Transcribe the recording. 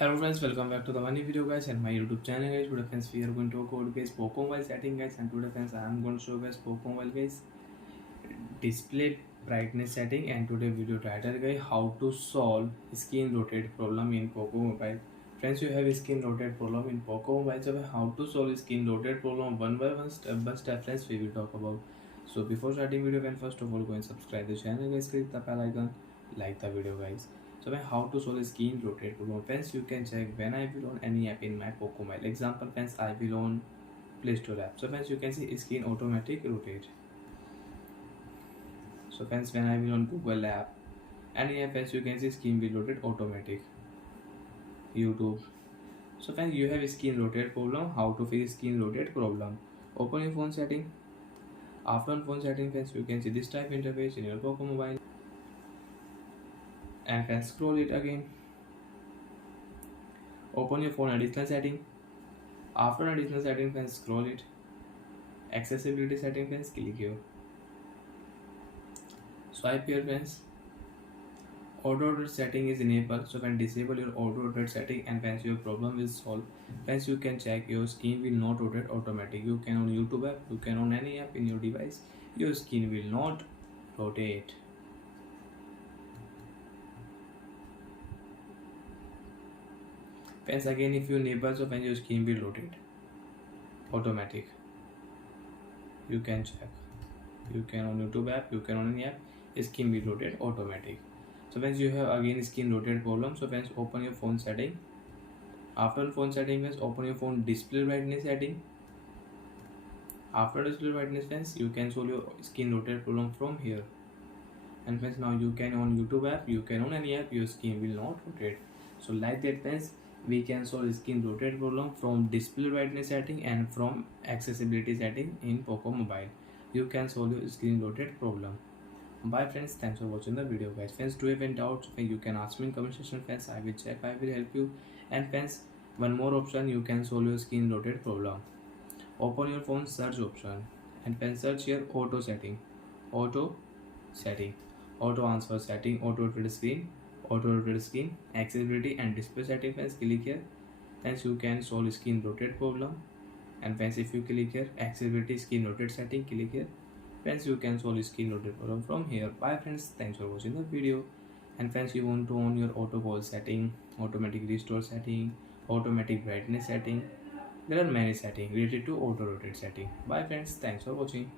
Hello friends, welcome back to the funny video guys and my YouTube channel guys. Today friends we are going to talk about guys Poco mobile setting guys, and today friends I am going to show guys Poco mobile guys display brightness setting, and today video title guys how to solve screen rotate problem in Poco mobile. Friends, you have screen rotate problem in Poco mobile, so how to solve screen rotate problem one by one, step by step friends we will talk about. So before starting video, then first of all go and subscribe the channel guys, click the bell icon, like the video guys. So when how to solve screen rotate problem, friends you can check when I will on any app in my Poco mobile. Example friends, I will on Play Store app. So friends you can see screen automatic rotate. So friends when I will on Google app, any app friends you can see screen will rotate automatic. YouTube. So friends you have screen rotate problem. How to fix screen rotate problem? Open your phone setting. After on phone setting friends you can see this type interface in your Poco mobile, and can scroll it again. Open your phone additional setting. After additional setting, can scroll it. Accessibility setting, friends, click here. Swipe here friends. Auto rotate setting is enabled, so when disable your auto rotate setting and once your problem is solved, friends you can check your screen will not rotate automatic. You can on YouTube app, you can on any app in your device, your screen will not rotate. Friends again if you enable, so when your screen will rotate automatic, you can check. You can on YouTube app, you can on any app, screen will rotate automatic. So once you have again screen rotate problem, so friends open your phone setting. After phone setting, friends open your phone display brightness setting. After display brightness, friends you can solve your screen rotate problem from here. And friends now you can on YouTube app, you can on any app, your screen will not rotate. So like that friends, we can solve screen rotate problem from display brightness setting and from accessibility setting in Poco mobile. You can solve your screen rotate problem. Bye friends, thanks for watching the video guys. Friends, do you have any doubts, you can ask me in comment section friends. I will check, I will help you. And friends, one more option, you can solve your screen rotate problem. Open your phone search option and then search here auto setting, auto setting, auto answer setting, auto rotate screen, accessibility and display setting. Friends click here, hence you can solve screen rotate problem. And friends if you click here accessibility screen rotate setting, click here, friends you can solve screen rotate problem from here. Bye friends, thanks for watching the video. And friends you want to on your auto call setting, automatic restore setting, automatic brightness setting, there are many settings related to auto rotate setting. Bye friends, thanks for watching.